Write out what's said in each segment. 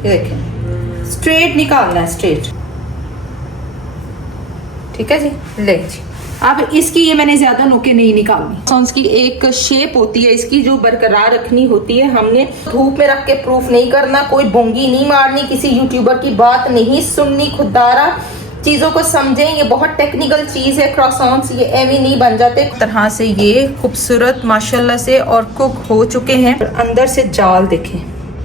ये देखें, स्ट्रेट निकालना है, स्ट्रेट। ठीक है जी, ले जी। अब इसकी ये मैंने ज्यादा नोके नहीं निकालनी। सॉन्स की एक शेप होती है इसकी जो बरकरार रखनी होती है। हमने धूप में रख के प्रूफ नहीं करना, कोई बोंगी नहीं मारनी, किसी यूट्यूबर की बात नहीं सुननी, खुदारा चीजों को समझें। ये बहुत टेक्निकल चीज है क्रॉसॉन्स, ये एवी नहीं बन जाते। तरह से ये खूबसूरत माशाल्लाह से और कुक हो चुके हैं। अंदर से जाल देखें,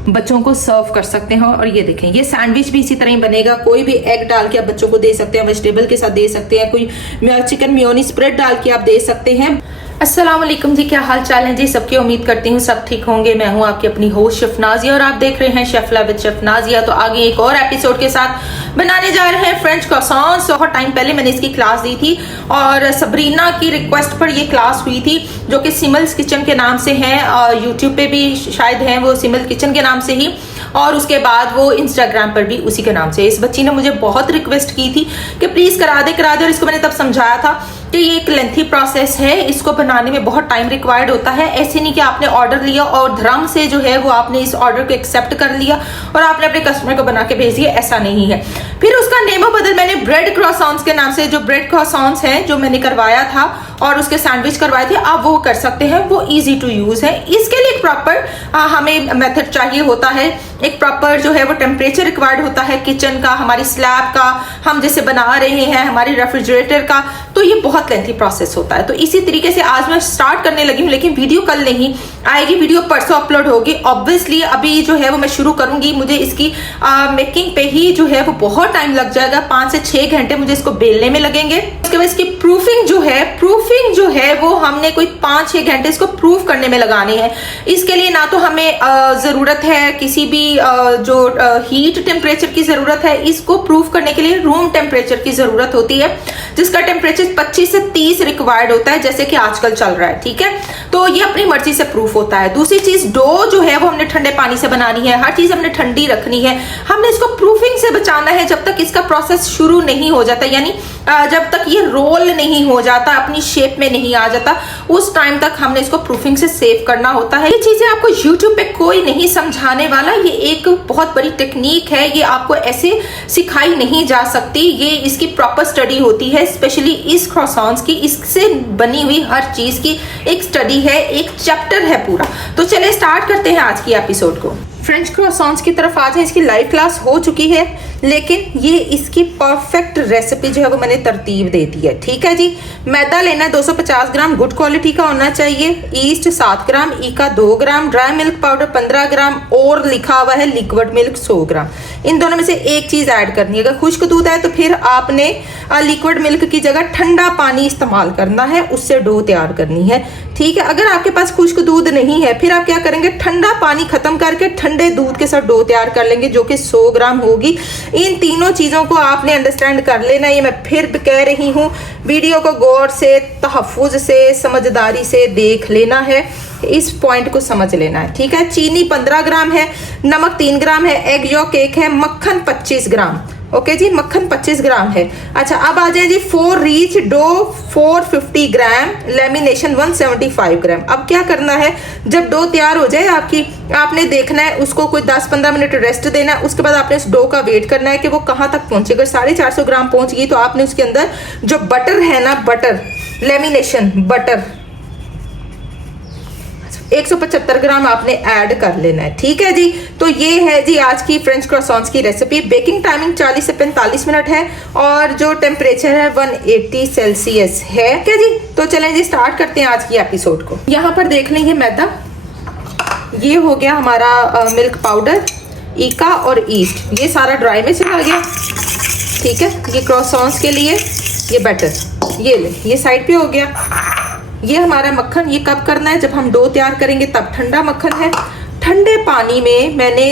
बच्चों को सर्व कर सकते हैं। और ये देखें, ये सैंडविच भी इसी तरह ही बनेगा। कोई भी एग डाल के आप बच्चों को दे सकते हैं, वेजिटेबल के साथ दे सकते हैं, कोई चिकन मेयोनीज स्प्रेड डाल के आप दे सकते हैं। अस्सलाम वालेकुम जी, क्या हाल चाल है जी सबकी। उम्मीद करती हूँ सब ठीक होंगे। मैं हूँ आपकी अपनी होस्ट शेफ नाजिया और आप देख रहे हैं chef love with chef Nazia. तो आगे एक और एपिसोड के साथ बनाने जा रहे हैं फ्रेंच क्रॉसॉन्स। बहुत टाइम पहले मैंने इसकी क्लास दी थी और सबरीना की रिक्वेस्ट पर ये क्लास हुई थी, जो कि सिमल्स किचन के नाम से है, और यूट्यूब पे भी शायद है वो सिमल किचन के नाम से ही, और उसके बाद वो इंस्टाग्राम पर भी उसी के नाम से। इस बच्ची ने मुझे बहुत रिक्वेस्ट की थी कि प्लीज करा दे। और इसको मैंने तब समझाया था कि ये एक लेंथी प्रोसेस है, इसको बनाने में बहुत टाइम रिक्वायर्ड होता है। ऐसे नहीं कि आपने ऑर्डर लिया और धर्म से जो है वो आपने इस ऑर्डर को एक्सेप्ट कर लिया और आपने अपने कस्टमर को बना के भेज दिया, ऐसा नहीं है। फिर उसका नेमो बदल मैंने ब्रेड क्रॉसॉन्स के नाम से, जो ब्रेड क्रॉसॉन्स हैं जो मैंने करवाया था और उसके सैंडविच करवाए थे, आप वो कर सकते हैं। वो इजी टू यूज है। इसके लिए एक प्रॉपर हमें मेथड चाहिए होता है, एक प्रॉपर जो है वो टेम्परेचर रिक्वायर्ड होता है किचन का, हमारी स्लैब का, हम जैसे बना रहे हैं हमारे रेफ्रिजरेटर का। तो ये बहुत लेंथी प्रोसेस होता है। तो इसी तरीके से आज मैं स्टार्ट करने लगी हूँ, लेकिन वीडियो कल नहीं आएगी, वीडियो परसों अपलोड होगी। ऑब्वियसली अभी जो है वो मैं शुरू करूंगी, मुझे इसकी मेकिंग पे ही जो है वो बहुत टाइम लग जाएगा। 5 से 6 घंटे मुझे इसको बेलने में लगेंगे। उसके बाद इसकी प्रूफिंग जो है वो हमने कोई 5-6 घंटे इसको प्रूफ करने में लगाने हैं। इसके लिए ना तो हमें जरूरत है किसी भी जो हीट टेम्परेचर की जरूरत है, इसको प्रूफ करने के लिए रूम टेम्परेचर की जरूरत होती है, जिसका टेम्परेचर 25 से 30 रिक्वायर्ड होता है, जैसे कि आजकल चल रहा है। ठीक है, तो ये अपनी मर्जी से प्रूफ होता है। दूसरी चीज, डो जो है वो हमने ठंडे पानी से बनानी है, हर चीज हमने ठंडी रखनी है। हमने इसको प्रूफिंग से बचाना है जब तक इसका प्रोसेस शुरू नहीं हो जाता, यानी जब तक ये रोल नहीं हो जाता, अपनी शेप में नहीं आ जाता, उस टाइम तक हमने इसको प्रूफिंग से सेव करना होता है। ये चीजें आपको यूट्यूब पे कोई नहीं समझाने वाला, ये एक बहुत बड़ी टेक्निक है, ये आपको ऐसे सिखाई नहीं जा सकती। ये इसकी प्रॉपर स्टडी होती है, स्पेशली इस क्रॉसॉन्स की, इससे बनी हुई हर चीज की एक स्टडी है, एक चैप्टर है पूरा। तो चलिए स्टार्ट करते हैं आज की एपिसोड को। फ्रेंच क्रॉसॉन्स की तरफ आ जाए। इसकी लाइव क्लास हो चुकी है, लेकिन ये इसकी परफेक्ट रेसिपी जो है वो मैंने तरतीब दे दी है। ठीक है जी, मैदा लेना है 250 ग्राम, गुड क्वालिटी का होना चाहिए। ईस्ट 7 ग्राम, ईका 2 ग्राम, ड्राई मिल्क पाउडर 15 ग्राम और लिखा हुआ है लिक्विड मिल्क 100 ग्राम। इन दोनों में से एक चीज ऐड करनी है। अगर खुश्क दूध है तो फिर आपने लिक्विड मिल्क की जगह ठंडा पानी इस्तेमाल करना है, उससे डो तैयार करनी है। ठीक है, अगर आपके पास खुश्क दूध नहीं है, फिर आप क्या करेंगे, ठंडा पानी खत्म करके ठंडे दूध के साथ डो तैयार कर लेंगे, जो कि 100 ग्राम होगी। इन तीनों चीजों को आपने अंडरस्टैंड कर लेना। ये मैं फिर कह रही हूँ, वीडियो को गौर से, तहफ्फुज से, समझदारी से देख लेना है, इस पॉइंट को समझ लेना है। ठीक है, चीनी 15 ग्राम है, नमक 3 ग्राम है, एग यॉक 1 है, मक्खन 25 ग्राम। ओके जी, मक्खन 25 ग्राम है। अच्छा, अब आ जाए जी 4 रीच डो 450 ग्राम, लेमिनेशन 175 ग्राम। अब क्या करना है, जब डो तैयार हो जाए आपकी, आपने देखना है उसको कोई 10-15 मिनट रेस्ट देना है। उसके बाद आपने उस डो का वेट करना है कि वो कहाँ तक पहुंचे। अगर 450 ग्राम पहुंच गई तो आपने उसके अंदर जो बटर है ना, बटर लेमिनेशन बटर 175 ग्राम आपने ऐड कर लेना है। ठीक है जी, तो ये है जी आज की फ्रेंच क्रॉसॉन्स की रेसिपी। बेकिंग टाइमिंग 40 से 45 मिनट है और जो टेम्परेचर है 180 सेल्सियस है। क्या जी, तो चलें जी स्टार्ट करते हैं आज की एपिसोड को। यहाँ पर देख लेंगे मैदा, ये हो गया हमारा मिल्क पाउडर, ईका और ईस्ट, ये सारा ड्राई में चला गया। ठीक है, ये क्रॉसॉन्स के लिए ये बैटर, ये ले, ये साइड पे हो गया। ये हमारा मक्खन, ये कब करना है, जब हम डो तैयार करेंगे तब ठंडा मक्खन है। ठंडे पानी में मैंने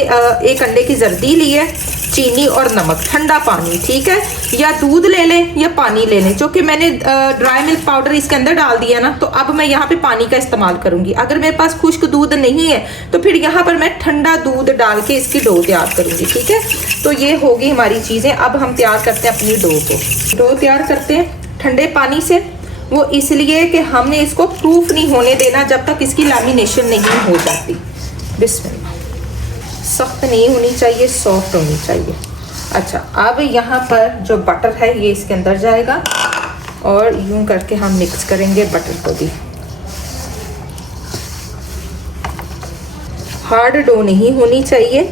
1 अंडे की जर्दी ली है, चीनी और नमक, ठंडा पानी। ठीक है, या दूध ले लें या पानी ले लें, जो कि मैंने ड्राई मिल्क पाउडर इसके अंदर डाल दिया ना, तो अब मैं यहाँ पे पानी का इस्तेमाल करूंगी। अगर मेरे पास खुश्क दूध नहीं है तो फिर यहाँ पर मैं ठंडा दूध डाल के इसकी डो तैयार करूंगी। ठीक है, तो ये होगी हमारी चीजें। अब हम तैयार करते हैं अपनी डो को। डो तैयार करते हैं ठंडे पानी से, वो इसलिए कि हमने इसको प्रूफ नहीं होने देना जब तक इसकी लैमिनेशन नहीं हो जाती। बिस्मिल्लाह। सख्त नहीं होनी चाहिए, सॉफ्ट होनी चाहिए। अच्छा, अब यहाँ पर जो बटर है ये इसके अंदर जाएगा और यूं करके हम मिक्स करेंगे बटर को भी। हार्ड डो नहीं होनी चाहिए,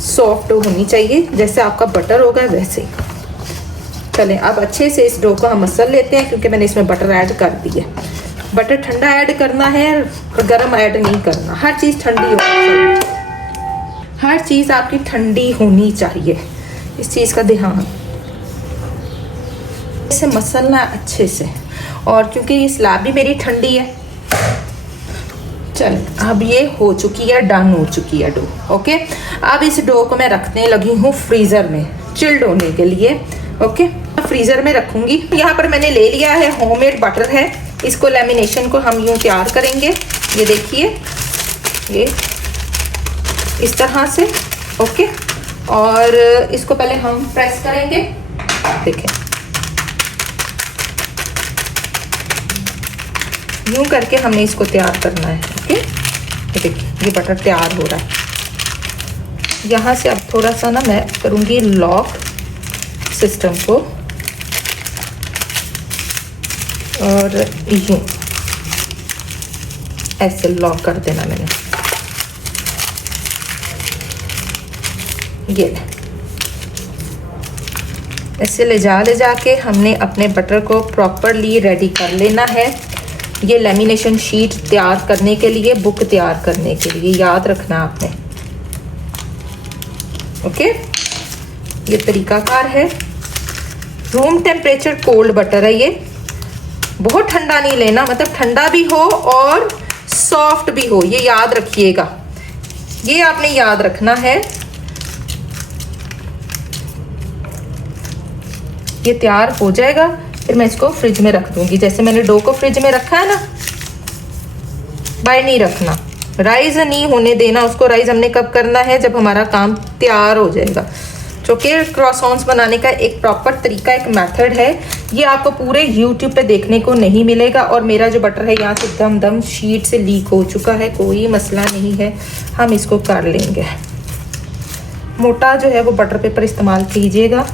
सॉफ्ट डो होनी चाहिए, जैसे आपका बटर होगा वैसे ही। चलें, अब अच्छे से इस डो को हम मसल लेते हैं, क्योंकि मैंने इसमें बटर ऐड कर दी है। बटर ठंडा ऐड करना है, गर्म ऐड नहीं करना। हर चीज़ ठंडी होनी चाहिए, हर चीज़ आपकी ठंडी होनी चाहिए, इस चीज़ का ध्यान। इसे मसलना है अच्छे से, और क्योंकि ये स्लैब भी मेरी ठंडी है। चल, अब ये हो चुकी है, डन हो चुकी है डो। ओके, अब इस डो को मैं रखने लगी हूँ फ्रीज़र में चिल्ड होने के लिए। ओके, फ्रीज़र में रखूँगी। यहाँ पर मैंने ले लिया है होममेड बटर है, इसको लेमिनेशन को हम यूँ तैयार करेंगे। ये देखिए, ये इस तरह से। ओके, और इसको पहले हम प्रेस करेंगे। देखें, यूँ करके हमने इसको तैयार करना है। ओके, ये देखिए, ये बटर तैयार हो रहा है। यहाँ से अब थोड़ा सा ना मैं करूँगी लॉक सिस्टम को, और यूँ ऐसे लॉक कर देना मैंने। ये ऐसे ले जा के हमने अपने बटर को प्रॉपरली रेडी कर लेना है। ये लेमिनेशन शीट तैयार करने के लिए, बुक तैयार करने के लिए, याद रखना आपने। ओके, ये तरीकाकार है। रूम टेम्परेचर कोल्ड बटर है ये, बहुत ठंडा नहीं लेना, मतलब ठंडा भी हो और सॉफ्ट भी हो, ये याद रखिएगा, ये आपने याद रखना है। ये तैयार हो जाएगा, फिर मैं इसको फ्रिज में रख दूंगी। जैसे मैंने डो को फ्रिज में रखा है ना, बाहर नहीं रखना, राइज नहीं होने देना उसको। राइज हमने कब करना है, जब हमारा काम तैयार हो जाएगा। चूँकि क्रॉसॉन्स बनाने का एक प्रॉपर तरीका, एक मेथड है, ये आपको पूरे यूट्यूब पे देखने को नहीं मिलेगा। और मेरा जो बटर है यहाँ से दम शीट से लीक हो चुका है, कोई मसला नहीं है, हम इसको कर लेंगे। मोटा जो है वो बटर पेपर इस्तेमाल कीजिएगा,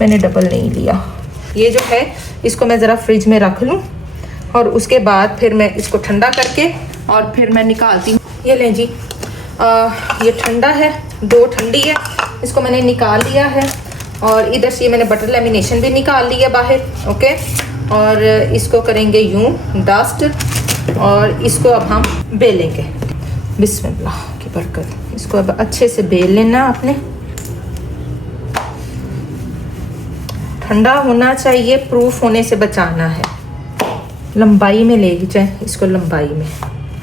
मैंने डबल नहीं लिया। ये जो है इसको मैं ज़रा फ्रिज में रख लूँ, और उसके बाद फिर मैं इसको ठंडा करके और फिर मैं निकालती हूँ। ये लें जी, ये ठंडा है, डो ठंडी है, इसको मैंने निकाल लिया है। और इधर से मैंने बटर लेमिनेशन भी निकाल लिया बाहर। ओके, और इसको करेंगे यूँ डस्ट, और इसको अब हम बेलेंगे। बिस्मिल्लाह की बरकत। इसको अब अच्छे से बेल लेना आपने। ठंडा होना चाहिए, प्रूफ होने से बचाना है। लंबाई में ले जाए इसको, लंबाई में।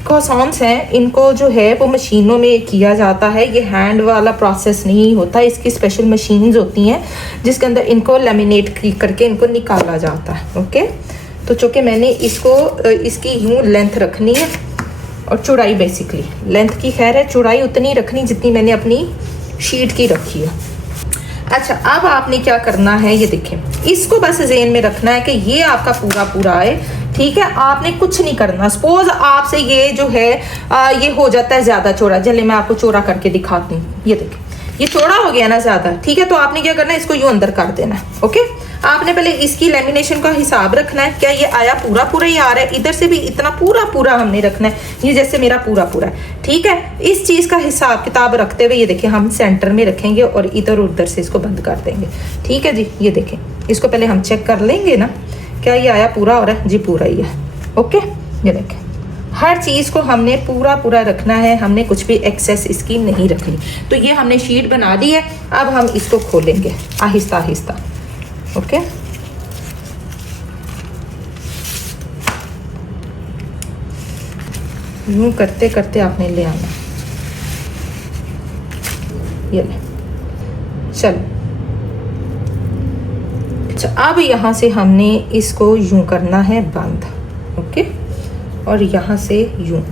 क्रॉसॉन्स हैं, इनको जो है वो मशीनों में किया जाता है, ये हैंड वाला प्रोसेस नहीं होता। इसकी स्पेशल मशीन्स होती हैं जिसके अंदर इनको लेमिनेट करके इनको निकाला जाता है। ओके, तो चूँकि मैंने इसको इसकी यूँ लेंथ रखनी है और चौड़ाई, बेसिकली लेंथ की खैर है, चौड़ाई उतनी रखनी जितनी मैंने अपनी शीट की रखी है। अच्छा, अब आपने क्या करना है, ये देखें, इसको बस ज़हन में रखना है कि ये आपका पूरा है। ठीक है, आपने कुछ नहीं करना। सपोज आपसे ये जो है ये हो जाता है ज़्यादा चौड़ा। चलिए मैं आपको चौड़ा करके दिखाती हूँ। ये देखें, ये चौड़ा हो गया ना ज़्यादा। ठीक है, तो आपने क्या करना है, इसको यूँ अंदर कर देना है। ओके, आपने पहले इसकी लेमिनेशन का हिसाब रखना है, क्या ये आया पूरा ही आ रहा है। इधर से भी इतना पूरा हमने रखना है, ये जैसे मेरा पूरा है। ठीक है, इस चीज़ का हिसाब किताब रखते हुए ये देखिए हम सेंटर में रखेंगे और इधर उधर से इसको बंद कर देंगे। ठीक है जी, ये देखें, इसको पहले हम चेक कर लेंगे ना, क्या ये आया पूरा हो रहा है जी, पूरा ही है। ओके, ये देखें, हर चीज़ को हमने पूरा रखना है, हमने कुछ भी एक्सेस इसकी नहीं रखनी। तो ये हमने शीट बना दी है, अब हम इसको खोलेंगे आहिस्ता आहिस्ता। ओके, यूँ करते करते आपने ले आना। ये ले, चलो। अच्छा, अब यहाँ से हमने इसको यूँ करना है बंद। ओके, और यहाँ से यूँ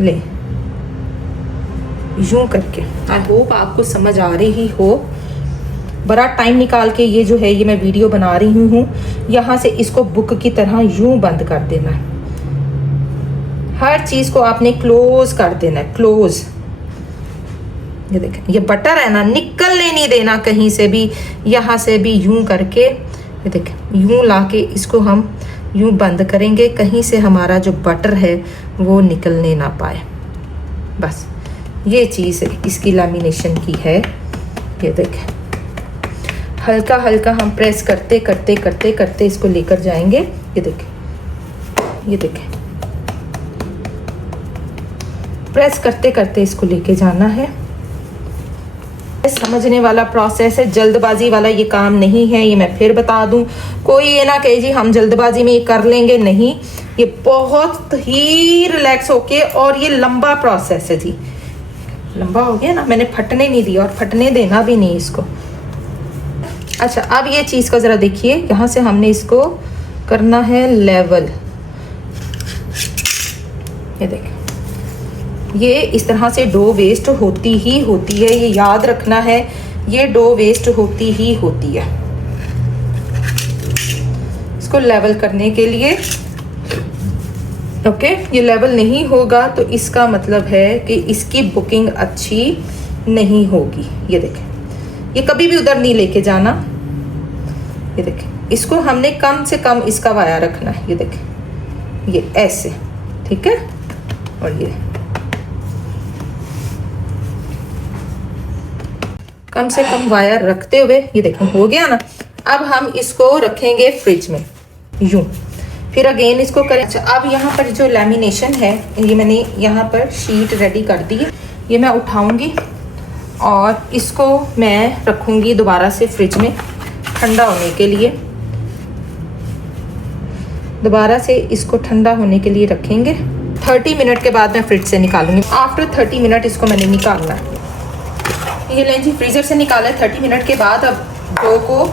ले, यूँ करके। आई होप आपको समझ आ रही हो। बड़ा टाइम निकाल के ये जो है ये मैं वीडियो बना रही हूँ। यहाँ से इसको बुक की तरह यूँ बंद कर देना हर चीज को आपने क्लोज कर देना है, क्लोज। ये देखें, ये बटर है ना, निकलने नहीं देना कहीं से भी, यहाँ से भी यूं करके, ये देखें यूं लाके इसको हम यूं बंद करेंगे, कहीं से हमारा जो बटर है वो निकलने ना पाए। बस ये चीज़ इसकी लैमिनेशन की है। ये देखें, हल्का हल्का हम प्रेस करते करते करते करते इसको लेकर जाएंगे। ये देखें, ये देखें, प्रेस करते करते इसको लेके जाना है। समझने वाला प्रोसेस है, जल्दबाजी वाला ये काम नहीं है। ये मैं फिर बता दूं, कोई ये ना कहे जी हम जल्दबाजी में ये कर लेंगे, नहीं, ये बहुत ही रिलैक्स होके, और ये लंबा प्रोसेस है जी, लंबा हो गया ना, मैंने फटने नहीं दिया और फटने देना भी नहीं इसको। अच्छा, अब ये चीज़ का ज़रा देखिए, यहाँ से हमने इसको करना है लेवल। ये देखें, ये इस तरह से डो वेस्ट होती ही होती है, ये याद रखना है, ये डो वेस्ट होती ही होती है। इसको लेवल करने के लिए, ओके, ये लेवल नहीं होगा तो इसका मतलब है कि इसकी बुकिंग अच्छी नहीं होगी। ये देखें, ये कभी भी उधर नहीं लेके जाना। ये देखें, इसको हमने कम से कम इसका वाया रखना है। ये देखें, ये ऐसे, ठीक है, और ये कम से कम वायर रखते हुए, ये देखें हो गया ना। अब हम इसको रखेंगे फ्रिज में यूं, फिर अगेन इसको करें। अच्छा, अब यहाँ पर जो लैमिनेशन है, ये मैंने यहाँ पर शीट रेडी कर दी है, ये मैं उठाऊंगी और इसको मैं रखूंगी दोबारा से फ्रिज में ठंडा होने के लिए। दोबारा से इसको ठंडा होने के लिए रखेंगे। 30 मिनट के बाद मैं फ्रिज से निकालूंगी। आफ्टर 30 मिनट इसको मैंने निकालना है। ये लें जी, फ्रीज़र से निकाला 30 मिनट के बाद। अब डो को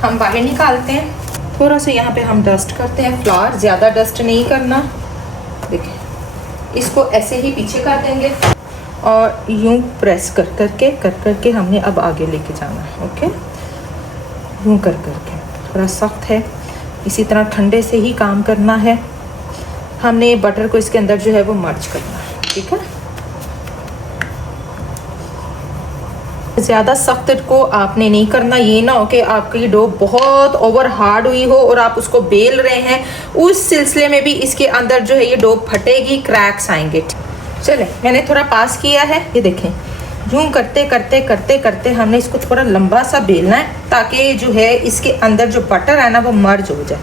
हम बाहर निकालते हैं। थोड़ा सा यहाँ पे हम डस्ट करते हैं फ्लावर, ज़्यादा डस्ट नहीं करना। देखिए, इसको ऐसे ही पीछे कर देंगे और यूं प्रेस कर करके हमने अब आगे लेके जाना है। ओके, यूं कर करके, थोड़ा सख्त है, इसी तरह ठंडे से ही काम करना है। हमने बटर को इसके अंदर जो है वो मर्ज करना है, ठीक है। ज़्यादा सख्त को आपने नहीं करना, ये ना हो कि आपकी डो बहुत ओवर हार्ड हुई हो और आप उसको बेल रहे हैं, उस सिलसिले में भी इसके अंदर जो है ये डो फटेगी, क्रैक्स आएंगे। चले, मैंने थोड़ा पास किया है, ये देखें, यूं करते करते करते करते हमने इसको थोड़ा लंबा सा बेलना है, ताकि जो है इसके अंदर जो बटर है ना वो मर्ज हो जाए,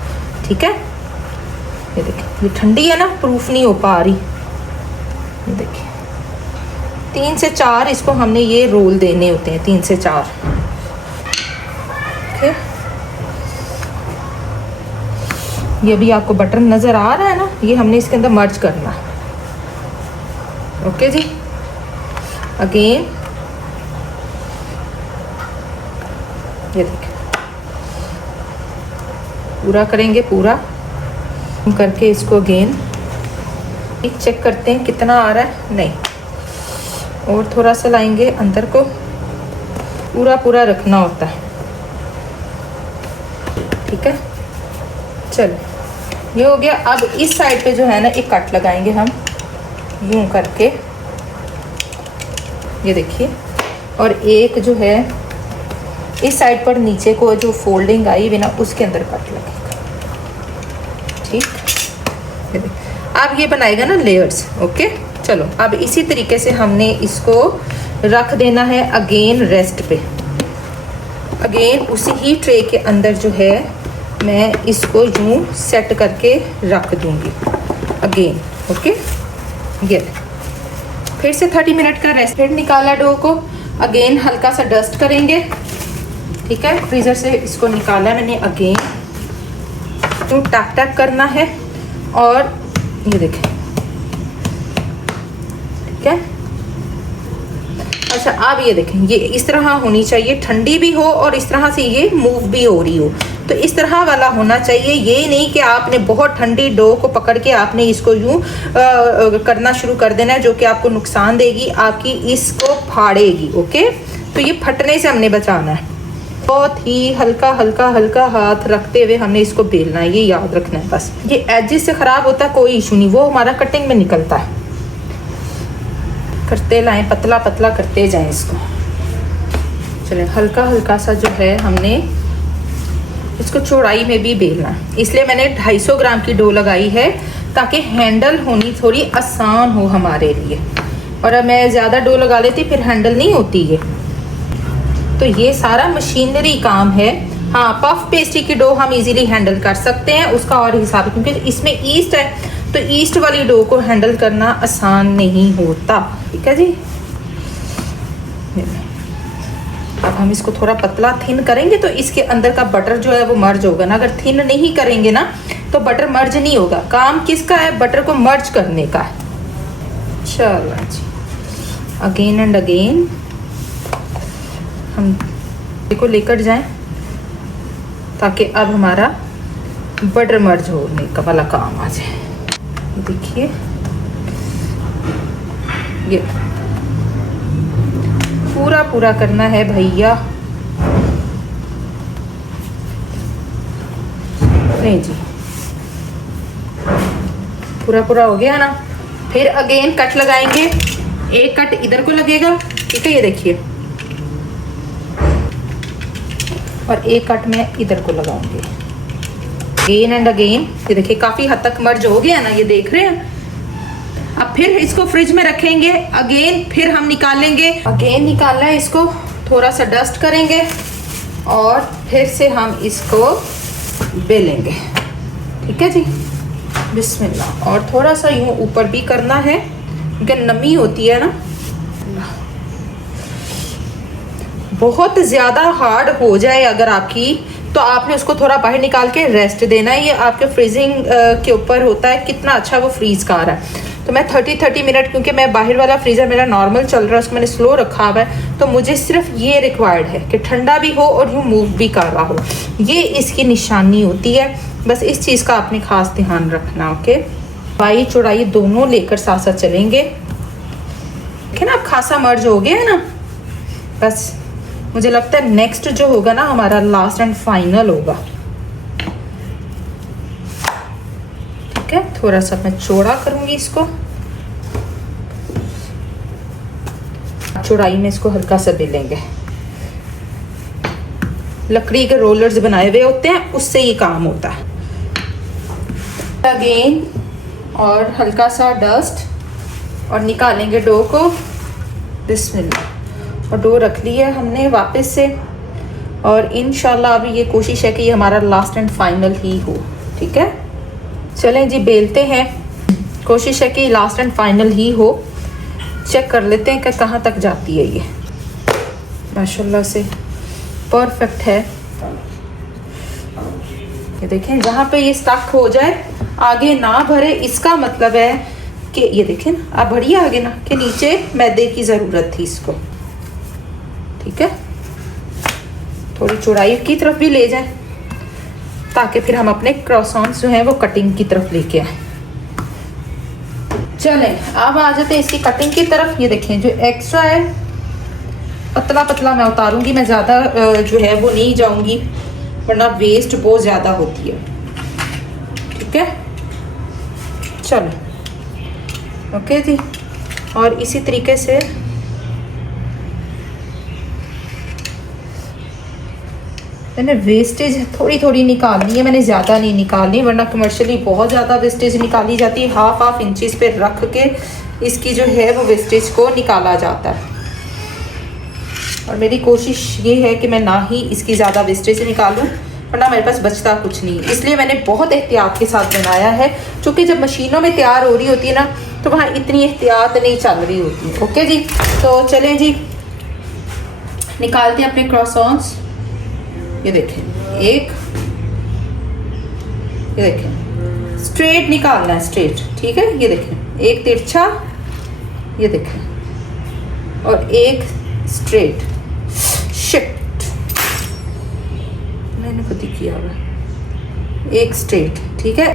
ठीक है। ये देखें, ये ठंडी है ना, प्रूफ नहीं हो पा रही। ये देखें, 3 से 4 इसको हमने ये रोल देने होते हैं, 3 से 4। ओके, ये भी आपको बटर नज़र आ रहा है ना, ये हमने इसके अंदर मर्ज करना है। ओके जी, अगेन ये देखिए, पूरा करेंगे, पूरा करके इसको अगेन चेक करते हैं कितना आ रहा है। नहीं, और थोड़ा सा लाएंगे अंदर को, पूरा पूरा रखना होता है, ठीक है। चलो, ये हो गया। अब इस साइड पे जो है ना एक कट लगाएंगे हम यूं करके, ये देखिए, और एक जो है इस साइड पर नीचे को जो फोल्डिंग आई हुई ना उसके अंदर कट लगेगा, ठीक। अब ये बनाएगा ना लेयर्स। ओके, चलो, अब इसी तरीके से हमने इसको रख देना है अगेन रेस्ट पे। अगेन उसी ही ट्रे के अंदर जो है मैं इसको यूं सेट करके रख दूंगी अगेन। ओके, ये फिर से 30 मिनट का रेस्ट। फिर निकाला डो को, अगेन हल्का सा डस्ट करेंगे, ठीक है। फ्रीज़र से इसको निकाला मैंने, अगेन तो टक टक करना है, और ये देखें, ठीक है। अच्छा, अब ये देखें, ये इस तरह होनी चाहिए, ठंडी भी हो और इस तरह से ये मूव भी हो रही हो, तो इस तरह वाला होना चाहिए। ये नहीं कि आपने बहुत ठंडी डो को पकड़ के आपने इसको यूं करना शुरू कर देना है, जो कि आपको नुकसान देगी, आपकी इसको फाड़ेगी। ओके, तो ये फटने से हमने बचाना है। बहुत ही हल्का हल्का हल्का हाथ रखते हुए हमने इसको बेलना है, ये याद रखना है बस। ये एजेस से खराब होता है कोई इशू नहीं, वो हमारा कटिंग में निकलता है। करते लाएं, पतला पतला करते जाएं इसको। चलें, हल्का हल्का सा जो है हमने इसको चौड़ाई में भी बेलना है, इसलिए मैंने 250 ग्राम की डो लगाई है ताकि हैंडल होनी थोड़ी आसान हो हमारे लिए। और अब मैं ज़्यादा डो लगा लेती फिर हैंडल नहीं होती ये। तो ये सारा मशीनरी काम है। हाँ, पफ पेस्ट्री की डो हम इजीली हैंडल कर सकते हैं, उसका और हिसाब है क्योंकि इसमें ईस्ट है, तो ईस्ट वाली डो को हैंडल करना आसान नहीं होता। ठीक है जी। अब हम इसको थोड़ा पतला थिन करेंगे तो इसके अंदर का बटर जो है वो मर्ज होगा ना। अगर थिन नहीं करेंगे ना तो बटर मर्ज नहीं होगा। काम किसका है? बटर को मर्ज करने का है। चलो जी, अगेन एंड अगेन हम इसको लेकर जाएं ताकि अब हमारा बटर मर्ज होने का वाला काम आ जाए। देखिए ये पूरा पूरा करना है भैया। नहीं जी, पूरा पूरा हो गया ना। फिर अगेन कट लगाएंगे, एक कट इधर को लगेगा, ठीक है, ये देखिए, और एक कट मैं इधर को लगाऊंगी। अगेन एंड अगेन, ये देखिए काफी हद तक मर्ज हो गया ना, ये देख रहे हैं। अब फिर इसको फ्रिज में रखेंगे, अगेन फिर हम निकालेंगे, अगेन निकालना है इसको, थोड़ा सा डस्ट करेंगे और फिर से हम इसको बेलेंगे। ठीक है जी, बिस्मिल्लाह। और थोड़ा सा यूं ऊपर भी करना है क्योंकि नमी होती है ना। बहुत ज़्यादा हार्ड हो जाए अगर आपकी, तो आपने उसको थोड़ा बाहर निकाल के रेस्ट देना है। ये आपके फ्रीजिंग के ऊपर होता है कितना अच्छा वो फ्रीज कर रहा है। तो मैं 30 मिनट, क्योंकि मैं बाहर वाला फ्रीज़र मेरा नॉर्मल चल रहा है, उसको मैंने स्लो रखा हुआ है, तो मुझे सिर्फ ये रिक्वायर्ड है कि ठंडा भी हो और यूँ मूव भी कर रहा हो। ये इसकी निशानी होती है, बस इस चीज़ का आपने खास ध्यान रखना। ओके, लंबाई चौड़ाई दोनों लेकर साथ साथ चलेंगे। देखिए ना, अब खासा मर्ज हो गया है ना। बस मुझे लगता है नेक्स्ट जो होगा ना हमारा लास्ट एंड फाइनल होगा। ठीक है, थोड़ा सा मैं चौड़ा करूंगी इसको, चौड़ाई में इसको हल्का सा बेलेंगे। लकड़ी के रोलर्स बनाए हुए होते हैं, उससे ये काम होता है। अगेन और हल्का सा डस्ट और निकालेंगे डो को। बिस्मिल्लाह। और डो रख ली है हमने वापस से, और इंशाल्लाह अभी ये कोशिश है कि ये हमारा लास्ट एंड फाइनल ही हो। ठीक है, चलें जी बेलते हैं। कोशिश है कि लास्ट एंड फाइनल ही हो। चेक कर लेते हैं कि कहाँ तक जाती है ये। माशाल्लाह से परफेक्ट है। ये देखें, जहाँ पे ये स्टक हो जाए, आगे ना भरे, इसका मतलब है कि ये देखें ना, अब बढ़िया आगे ना कि नीचे मैदे की ज़रूरत थी इसको। ठीक है, थोड़ी चौड़ाई की तरफ भी ले जाएं ताकि फिर हम अपने क्रॉसॉन्स जो हैं वो कटिंग की तरफ लेके आए। चलें, अब आ जाते हैं इसकी कटिंग की तरफ। ये देखें, जो एक्स्ट्रा है पतला पतला मैं उतारूंगी, मैं ज़्यादा जो है वो नहीं जाऊंगी वरना वेस्ट बहुत ज़्यादा होती है। ठीक है, चलो ओके जी। और इसी तरीके से मैंने वेस्टेज थोड़ी थोड़ी निकालनी है, मैंने ज़्यादा नहीं निकालनी वरना कमर्शियली बहुत ज़्यादा वेस्टेज निकाली जाती है। हाफ इंचेस पे रख के इसकी जो है वो वेस्टेज को निकाला जाता है, और मेरी कोशिश ये है कि मैं ना ही इसकी ज़्यादा वेस्टेज निकालूं वरना मेरे पास बचता कुछ नहीं। इसलिए मैंने बहुत एहतियात के साथ बनाया है, क्योंकि जब मशीनों में तैयार हो रही होती है ना तो वहाँ इतनी एहतियात नहीं चल रही होती। ओके जी, तो चलें जी निकालते हैं अपने क्रॉसॉन्स। ये देखें, एक, ये देखें, स्ट्रेट निकालना है, स्ट्रेट। ठीक है, ये देखें, एक तिरछा, ये देखें, और एक स्ट्रेट। शिट, मैंने खुद ही किया हुआ। एक स्ट्रेट, ठीक है,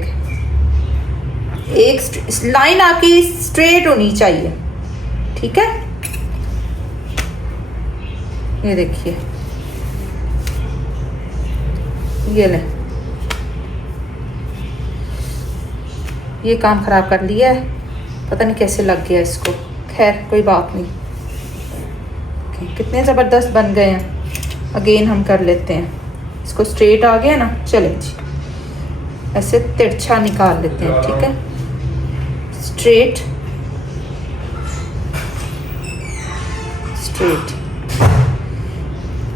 एक लाइन आपकी स्ट्रेट होनी चाहिए। ठीक है, ये देखिए, ये ले, ये काम खराब कर लिया है, पता नहीं कैसे लग गया इसको। खैर कोई बात नहीं। कितने ज़बरदस्त बन गए हैं। अगेन हम कर लेते हैं इसको। स्ट्रेट आ गया ना, चले जी ऐसे तिरछा निकाल लेते हैं, ठीक है। स्ट्रेट स्ट्रेट,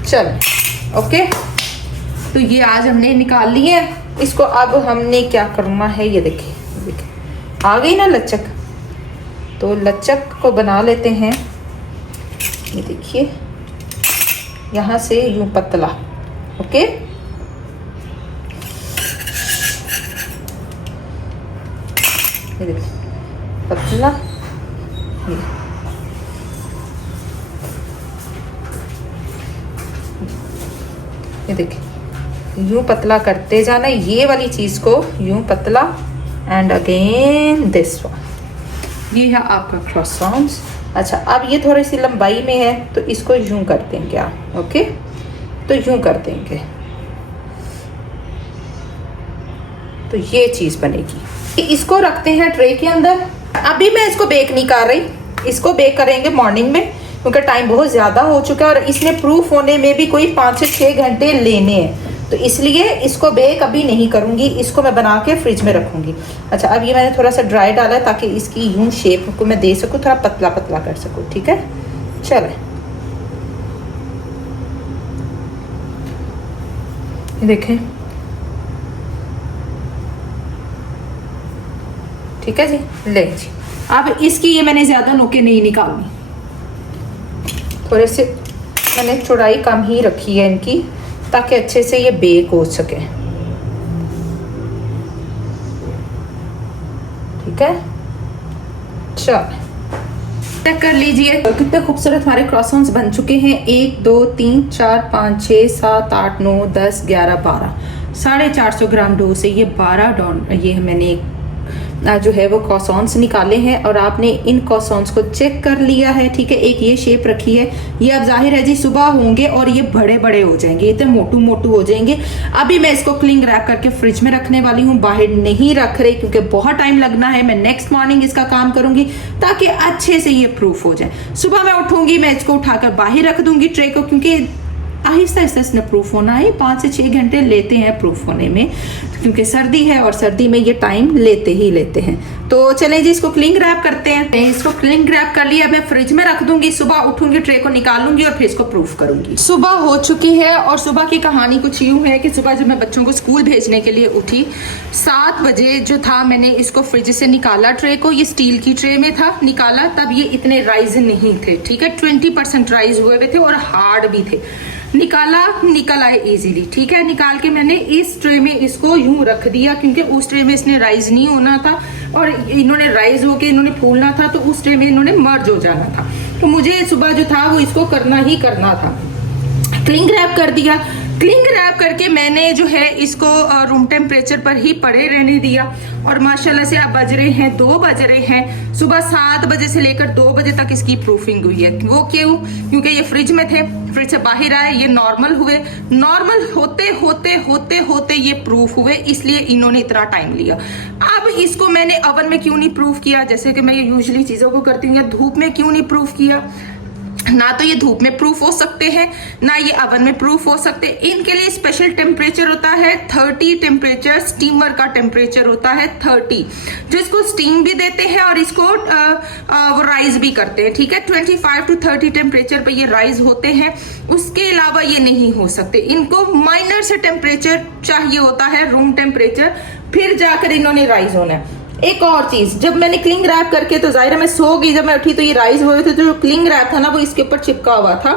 चल ओके। तो ये आज हमने निकाल लिए हैं इसको। अब हमने क्या करना है, ये देखिए आ गई ना लचक। तो लचक को बना लेते हैं। ये देखिए यहाँ से यूं पतला, ओके। ये देखिए पतला, ये देखिए यूं पतला करते जाना। ये वाली चीज को यूं पतला एंड अगेन दिस वन। ये है आपका क्रॉसॉन्स। अच्छा अब ये थोड़ी सी लंबाई में है तो इसको यूं कर देंगे आप, ओके। तो यूं कर देंगे तो ये चीज बनेगी। इसको रखते हैं ट्रे के अंदर। अभी मैं इसको बेक नहीं कर रही, इसको बेक करेंगे मॉर्निंग में क्योंकि टाइम बहुत ज़्यादा हो चुका है और इसमें प्रूफ होने में भी कोई 5 से 6 घंटे लेने हैं। तो इसलिए इसको बेक अभी नहीं करूँगी, इसको मैं बना के फ्रिज में रखूँगी। अच्छा अब ये मैंने थोड़ा सा ड्राई डाला है ताकि इसकी यूं शेप को मैं दे सकूँ, थोड़ा पतला पतला कर सकूँ, ठीक है। चले देखें, ठीक है जी। ले जी अब इसकी ये मैंने ज़्यादा नोके नहीं निकालनी, थोड़े से मैंने चौड़ाई कम ही रखी है इनकी ताकि अच्छे से ये बेक हो सके, ठीक है। चल चेक कर लीजिए कितने खूबसूरत हमारे क्रॉसॉन्स बन चुके हैं। 1 2 3 4 5 6 7 8 9 10 11 12 450 ग्राम डो से ये 12 ये मैंने जो है वो क्रॉसॉन्स निकाले हैं और आपने इन क्रॉसॉन्स को चेक कर लिया है, ठीक है। एक ये शेप रखी है, ये अब जाहिर है जी सुबह होंगे और ये बड़े बड़े हो जाएंगे, इतने मोटू मोटू हो जाएंगे। अभी मैं इसको क्लिंग रैप करके फ्रिज में रखने वाली हूँ, बाहर नहीं रख रही क्योंकि बहुत टाइम लगना है। मैं नेक्स्ट मॉर्निंग इसका काम करूंगी ताकि अच्छे से ये प्रूफ हो जाए। सुबह मैं उठूंगी, मैं इसको उठाकर बाहर रख दूंगी ट्रे को, क्योंकि आहिस्ता आहिस्ता इसने प्रूफ होना है। 5 से 6 घंटे लेते हैं प्रूफ होने में क्योंकि सर्दी है और सर्दी में ये टाइम लेते ही लेते हैं। तो चलें जी इसको क्लिंग रैप करते हैं। इसको क्लिंग रैप कर लिया, मैं फ्रिज में रख दूंगी। सुबह उठूंगी, ट्रे को निकालूंगी और फिर इसको प्रूफ करूंगी। सुबह हो चुकी है और सुबह की कहानी कुछ यूं है कि सुबह जब मैं बच्चों को स्कूल भेजने के लिए उठी 7 बजे जो था, मैंने इसको फ्रिज से निकाला ट्रे को। ये स्टील की ट्रे में था, निकाला तब ये इतने राइज नहीं थे, ठीक है। 20% राइज हुए हुए थे और हार्ड भी थे। निकाला, निकल आए इजीली, ठीक है। निकाल के मैंने इस ट्रे में इसको यूं रख दिया क्योंकि उस ट्रे में इसने राइज नहीं होना था और इन्होंने राइज होके इन्होंने फूलना था, तो उस ट्रे में इन्होंने मर्ज हो जाना था। तो मुझे सुबह जो था वो इसको करना ही करना था। क्लिंग रैप कर दिया। क्लिंग रैप करके मैंने जो है इसको रूम टेम्परेचर पर ही पड़े रहने दिया और माशाल्लाह से अब बज रहे हैं 2 बज रहे हैं। सुबह 7 बजे से लेकर 2 बजे तक इसकी प्रूफिंग हुई है। वो क्यों? क्योंकि ये फ्रिज में थे, फ्रिज से बाहर आए, ये नॉर्मल हुए। नॉर्मल होते होते होते होते ये प्रूफ हुए, इसलिए इन्होंने इतना टाइम लिया। अब इसको मैंने ओवन में क्यों नहीं प्रूफ किया जैसे कि मैं ये यूजुअली चीजों को करती हूँ, या धूप में क्यों नहीं प्रूफ किया? ना तो ये धूप में प्रूफ हो सकते हैं, ना ये ओवन में प्रूफ हो सकते। इनके लिए स्पेशल टेम्परेचर होता है 30 टेम्परेचर, स्टीमर का टेम्परेचर होता है 30, जो इसको स्टीम भी देते हैं और इसको वो राइज भी करते हैं, ठीक है। 25 to 30 टेम्परेचर पे ये राइज होते हैं, उसके अलावा ये नहीं हो सकते। इनको माइनर से टेम्परेचर चाहिए होता है, रूम टेम्परेचर, फिर जाकर इन्होंने राइज होना है। एक और चीज, जब मैंने क्लिंग रैप करके, तो जाहिर है मैं सो गई, जब मैं उठी तो ये राइज हुए थे, तो जो क्लिंग रैप था ना वो इसके ऊपर चिपका हुआ था,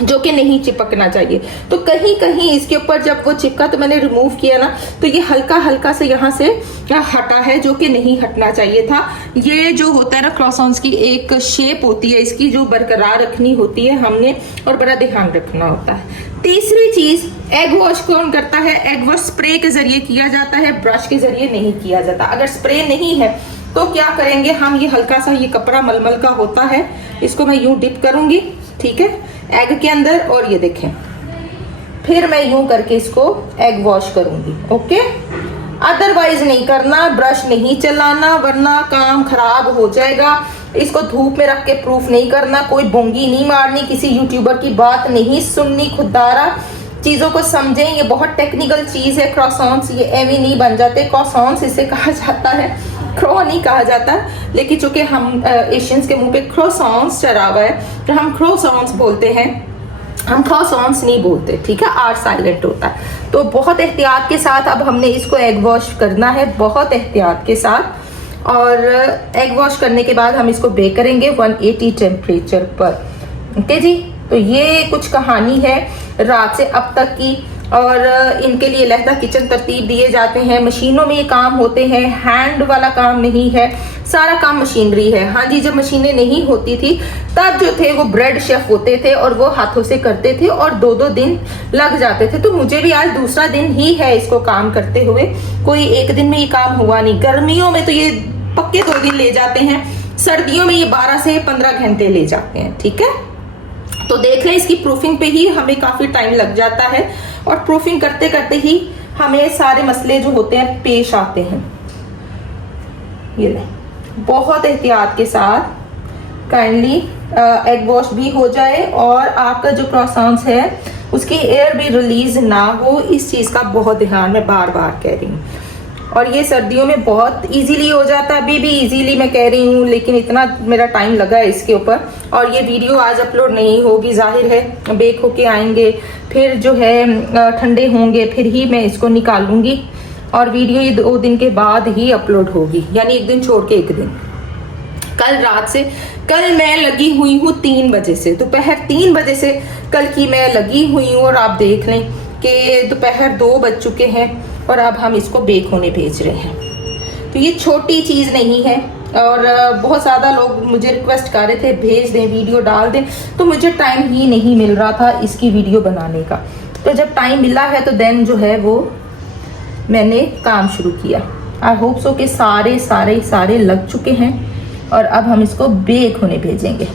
जो कि नहीं चिपकना चाहिए। तो कहीं कहीं इसके ऊपर जब वो चिपका तो मैंने रिमूव किया ना, तो ये हल्का हल्का से यहाँ से हटा है, जो कि नहीं हटना चाहिए था। ये जो होता है ना क्रॉसॉन्स की एक शेप होती है इसकी, जो बरकरार रखनी होती है हमने, और बड़ा ध्यान रखना होता है। तीसरी चीज, एग वॉश कौन करता है? एग वॉश स्प्रे के जरिए किया जाता है, ब्रश के जरिए नहीं किया जाता। अगर स्प्रे नहीं है तो क्या करेंगे हम, ये हल्का सा ये कपड़ा मलमल का होता है, इसको मैं यूं डिप करूंगी, ठीक है, एग के अंदर, और ये देखें फिर मैं यूं करके इसको एग वॉश करूंगी। ओके, अदरवाइज नहीं करना, ब्रश नहीं चलाना वरना काम खराब हो जाएगा। इसको धूप में रख के प्रूफ नहीं करना, कोई बोंगी नहीं मारनी, किसी यूट्यूबर की बात नहीं सुननी, खुदारा चीज़ों को समझें। ये बहुत टेक्निकल चीज़ है। क्रॉसॉन्स ये एवी नहीं बन जाते, क्रॉसॉन्स इसे कहा जाता है, क्रो नहीं कहा जाता। लेकिन चूंकि हम एशियंस के मुंह पे क्रोसॉन्स चढ़ा हुआ है तो हम क्रोसॉन्स बोलते हैं, हम क्रॉसॉन्स नहीं बोलते, ठीक है, आर साइलेंट होता है। तो बहुत एहतियात के साथ अब हमने इसको एग वॉश करना है, बहुत एहतियात के साथ। और एग वॉश करने के बाद हम इसको बेक करेंगे 180 टेम्परेचर पर। ओके जी, तो ये कुछ कहानी है रात से अब तक की। और इनके लिए लहदा किचन तरतीब दिए जाते हैं, मशीनों में ये काम होते हैं, हैंड वाला काम नहीं है, सारा काम मशीनरी है। हाँ जी, जब मशीनें नहीं होती थी तब जो थे वो ब्रेड शेफ होते थे और वो हाथों से करते थे और 2-2 दिन लग जाते थे। तो मुझे भी आज दूसरा दिन ही है इसको काम करते हुए, कोई एक दिन में ये काम हुआ नहीं। गर्मियों में तो ये पक्के 2 दिन ले जाते हैं, सर्दियों में ये 12 से 15 घंटे ले जाते हैं, ठीक है। तो देख लें, इसकी प्रूफिंग पे ही हमें काफी टाइम लग जाता है और प्रूफिंग करते करते ही हमें सारे मसले जो होते हैं पेश आते हैं। ये लें, बहुत एहतियात के साथ काइंडली एग वॉश भी हो जाए और आपका जो क्रॉसॉन्स है उसकी एयर भी रिलीज ना हो, इस चीज का बहुत ध्यान मैं बार बार कह रही हूँ। और ये सर्दियों में बहुत इजीली हो जाता है, अभी भी इजीली मैं कह रही हूँ, लेकिन इतना मेरा टाइम लगा है इसके ऊपर। और ये वीडियो आज अपलोड नहीं होगी, जाहिर है बेक होके आएंगे, फिर जो है ठंडे होंगे, फिर ही मैं इसको निकालूंगी और वीडियो ये 2 दिन के बाद ही अपलोड होगी, यानी एक दिन छोड़ के एक दिन। कल रात से, कल मैं लगी हुई हूँ 3 बजे से, दोपहर 3 बजे से कल की मैं लगी हुई हूँ। और आप देख लें कि दोपहर 2 बज चुके हैं और अब हम इसको बेक होने भेज रहे हैं। तो ये छोटी चीज़ नहीं है। और बहुत ज़्यादा लोग मुझे रिक्वेस्ट कर रहे थे भेज दें, वीडियो डाल दें, तो मुझे टाइम ही नहीं मिल रहा था इसकी वीडियो बनाने का। तो जब टाइम मिला है तो देन जो है वो मैंने काम शुरू किया। आई होप सो कि सारे लग चुके हैं और अब हम इसको बेक होने भेजेंगे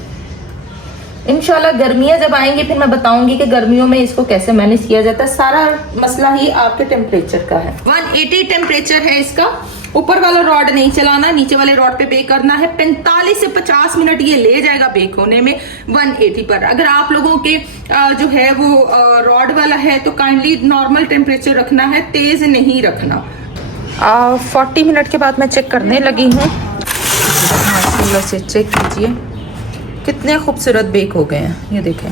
इंशाल्लाह। गर्मियाँ जब आएंगी फिर मैं बताऊंगी कि गर्मियों में इसको कैसे मैनेज किया जाता है। सारा मसला ही आपके टेम्परेचर का है। 180 टेम्परेचर है इसका, ऊपर वाला रॉड नहीं चलाना, नीचे वाले रॉड पे बेक करना है। 45 से 50 मिनट ये ले जाएगा बेक होने में 180 पर। अगर आप लोगों के जो है वो रॉड वाला है तो काइंडली नॉर्मल टेम्परेचर रखना है, तेज नहीं रखना। 40 मिनट के बाद मैं चेक करने लगी हूँ। माशाल्लाह से चेक कीजिए कितने खूबसूरत बेक हो गए हैं, ये देखें,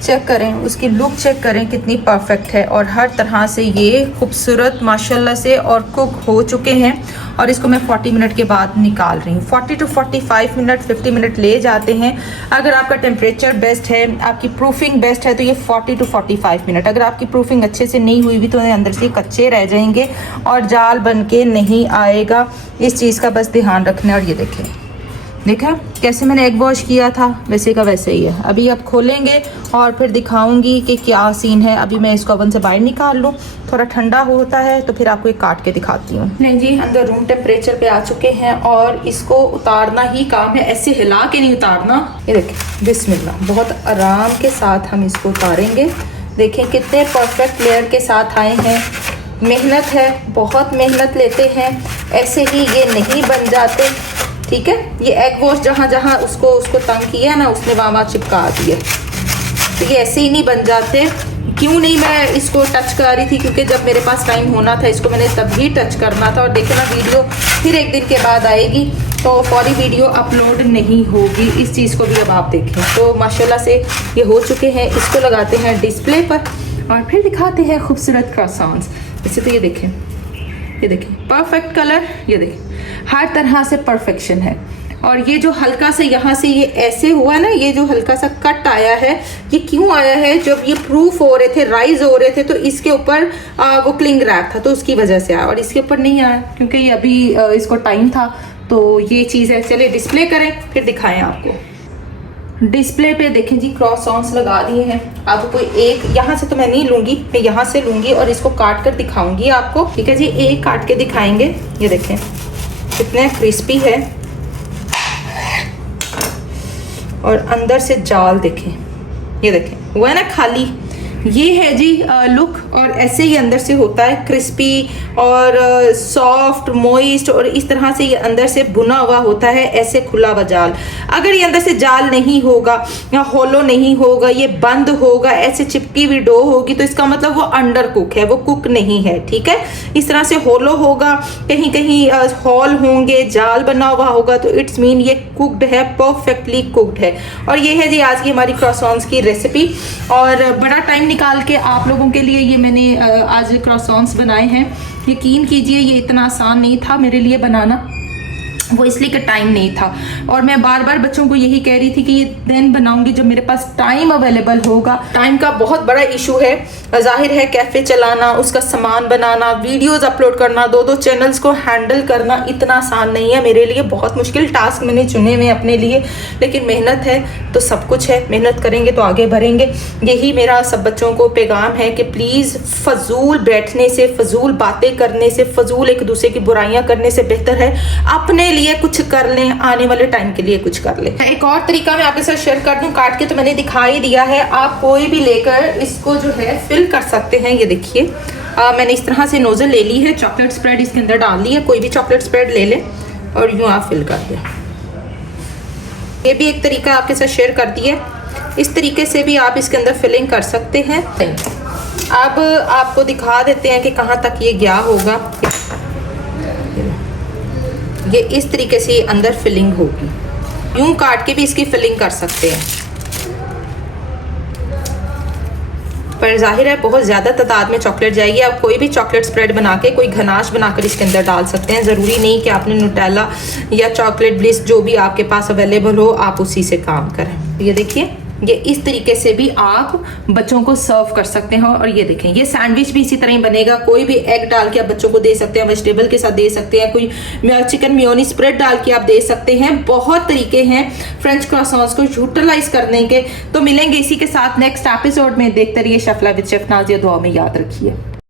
चेक करें उसकी लुक, चेक करें कितनी परफेक्ट है और हर तरह से ये खूबसूरत माशाल्लाह से और कुक हो चुके हैं। और इसको मैं 40 मिनट के बाद निकाल रही हूँ। 40 to 45 मिनट, 50 मिनट ले जाते हैं। अगर आपका टेम्परेचर बेस्ट है, आपकी प्रूफिंग बेस्ट है तो ये 40 to 45 मिनट। अगर आपकी प्रूफिंग अच्छे से नहीं हुई भी तो अंदर से कच्चे रह जाएंगे और जाल बन के नहीं आएगा। इस चीज़ का बस ध्यान रखना। और ये देखें, देखा कैसे मैंने एग वॉश किया था, वैसे का वैसे ही है। अभी अब खोलेंगे और फिर दिखाऊंगी कि क्या सीन है। अभी मैं इसको ओवन से बाहर निकाल लूँ, थोड़ा ठंडा होता है तो फिर आपको एक काट के दिखाती हूँ। नहीं जी, अंदर रूम टेम्परेचर पे आ चुके हैं और इसको उतारना ही काम है, ऐसे हिला के नहीं उतारना। ये देखें, बिस्मिल्लाह, बहुत आराम के साथ हम इसको उतारेंगे। देखें कितने परफेक्ट लेयर के साथ आए हैं। मेहनत है, बहुत मेहनत लेते हैं, ऐसे ही ये नहीं बन जाते, ठीक है। ये एग वॉश जहाँ जहाँ उसको तंग किया ना, उसने वहाँ चिपका दिया। तो ये ऐसे ही नहीं बन जाते। क्यों नहीं मैं इसको टच कर रही थी, क्योंकि जब मेरे पास टाइम होना था इसको मैंने तभी टच करना था। और देखना वीडियो फिर एक दिन के बाद आएगी तो फौरी वीडियो अपलोड नहीं होगी। इस चीज़ को भी अब आप देखें। तो माशाल्लाह से ये हो चुके हैं। इसको लगाते हैं डिस्प्ले पर और फिर दिखाते हैं खूबसूरत क्रॉसॉन्स। इसे तो ये देखें, ये देखें परफेक्ट कलर, ये देखें हर तरह से परफेक्शन है। और ये जो हल्का से यहाँ से ये ऐसे हुआ ना, ये जो हल्का सा कट आया है, ये क्यों आया है? जब ये प्रूफ हो रहे थे, राइज हो रहे थे, तो इसके ऊपर वो क्लिंग रैप था तो उसकी वजह से आया, और इसके ऊपर नहीं आया क्योंकि ये अभी इसको टाइम था। तो ये चीज़ है। चलिए डिस्प्ले करें फिर दिखाएं आपको। डिस्प्ले पे देखें जी, क्रॉसॉन्स लगा दिए हैं। अब कोई एक यहाँ से तो मैं नहीं लूँगी, मैं यहाँ से लूँगी और इसको काट कर दिखाऊंगी आपको, ठीक है जी। एक काट के दिखाएंगे। ये देखें कितने क्रिस्पी है और अंदर से जाल देखें, ये देखें हुआ है ना खाली। ये है जी लुक, और ऐसे ही अंदर से होता है क्रिस्पी और सॉफ्ट मॉइस्ट, और इस तरह से ये अंदर से बुना हुआ होता है, ऐसे खुला हुआ जाल। अगर ये अंदर से जाल नहीं होगा या होलो नहीं होगा, ये बंद होगा, ऐसे चिपकी हुई डो होगी, तो इसका मतलब वो अंडर कुक है, वो कुक नहीं है। ठीक है, इस तरह से होलो होगा, कहीं कहीं हॉल होंगे, जाल बना हुआ होगा, तो इट्स मीन ये कुक्ड है, परफेक्टली कुक्ड है। और ये है जी आज की हमारी क्रॉसॉन्स की रेसिपी, और बड़ा टाइम निकाल के आप लोगों के लिए ये मैंने आज क्रॉसॉन्स बनाए हैं। यकीन कीजिए ये इतना आसान नहीं था मेरे लिए बनाना, वो इसलिए कि टाइम नहीं था, और मैं बार बार बच्चों को यही कह रही थी कि ये देन बनाऊंगी जब मेरे पास टाइम अवेलेबल होगा। टाइम का बहुत बड़ा इशू है, जाहिर है कैफे चलाना, उसका सामान बनाना, वीडियोस अपलोड करना, 2-2 चैनल्स को हैंडल करना इतना आसान नहीं है मेरे लिए। बहुत मुश्किल टास्क मैंने चुने हुए अपने लिए, लेकिन मेहनत है तो सब कुछ है, मेहनत करेंगे तो आगे बढ़ेंगे। यही मेरा सब बच्चों को पैगाम है कि प्लीज़ फजूल बैठने से, फजूल बातें करने से, फजूल एक दूसरे की बुराइयां करने से बेहतर है अपने लिए कुछ कर लें, आने वाले टाइम के लिए कुछ कर लें। एक और तरीका मैं आपके साथ शेयर कर दूं, काट के तो मैंने दिखाई दिया है, आप कोई भी लेकर इसको जो है फिल कर सकते हैं। ये देखिए मैंने इस तरह से नोजल ले ली है, चॉकलेट स्प्रेड इसके अंदर डाल दी है, कोई भी चॉकलेट स्प्रेड ले लें और यूँ आप फिल कर दें। ये भी एक तरीका आपके साथ शेयर कर दिया, इस तरीके से भी आप इसके अंदर फिलिंग कर सकते हैं। अब आपको दिखा देते हैं कि कहाँ तक ये गया होगा। ये इस तरीके से अंदर फिलिंग होगी, यूं काट के भी इसकी फिलिंग कर सकते हैं, पर जाहिर है बहुत ज़्यादा तादाद में चॉकलेट जाएगी। आप कोई भी चॉकलेट स्प्रेड बना के, कोई घनाश बनाकर इसके अंदर डाल सकते हैं। ज़रूरी नहीं कि आपने न्यूटेला या चॉकलेट ब्लिस जो भी आपके पास अवेलेबल हो आप उसी से काम करें। ये देखिए ये इस तरीके से भी आप बच्चों को सर्व कर सकते हैं। और ये देखें ये सैंडविच भी इसी तरह ही बनेगा, कोई भी एग डाल के आप बच्चों को दे सकते हैं, वेजिटेबल के साथ दे सकते हैं, कोई चिकन मेयोनीज स्प्रेड डाल के आप दे सकते हैं। बहुत तरीके हैं फ्रेंच क्रॉसॉन्स को यूटिलाइज करने के। तो मिलेंगे इसी के साथ नेक्स्ट एपिसोड में। देखते रहिए chef live with chef Nazia, दुआ में याद रखिए।